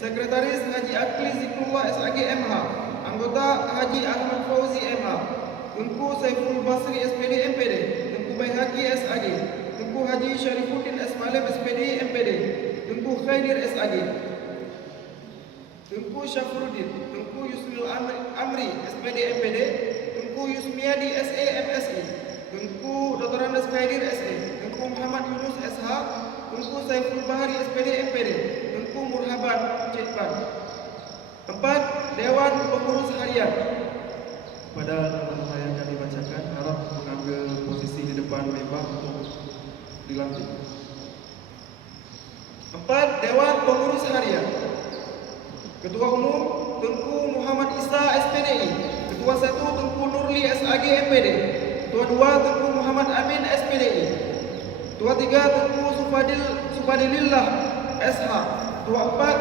Sekretaris Haji Akli Zikrullah SAG MH. Anggota Haji Ahmad Fauzi MH. Tengku Saiful Basri SPD MPD. Tengku Baihaqi SAG. Tengku Haji Syarifuddin S. Malim SPD MPD. Tengku Khaidir SAG. Tengku Syafruddin. Tengku Yusril Amri SPD MPD. Tengku Yusmiadi SE MSI. Tengku Dr. Andes Khaidir SE. Tengku Muhammad Yunus SH. Tengku Saiful Bahari SPD MPD. Tengku Murhaban Cekpan. 4. Dewan Pengurus Harian. Pada nama yang kami bacakan, harap mengambil posisi di depan membah untuk dilantik. 4. Dewan Pengurus Harian. Ketua Umum Tengku Muhammad Isa SPDI. Ketua 1 Tengku Nurli SAG MPD. Ketua 2 Tengku Muhammad Amin SPDI. Ketua 3 Tengku Sufadilillah SH. Ketua 4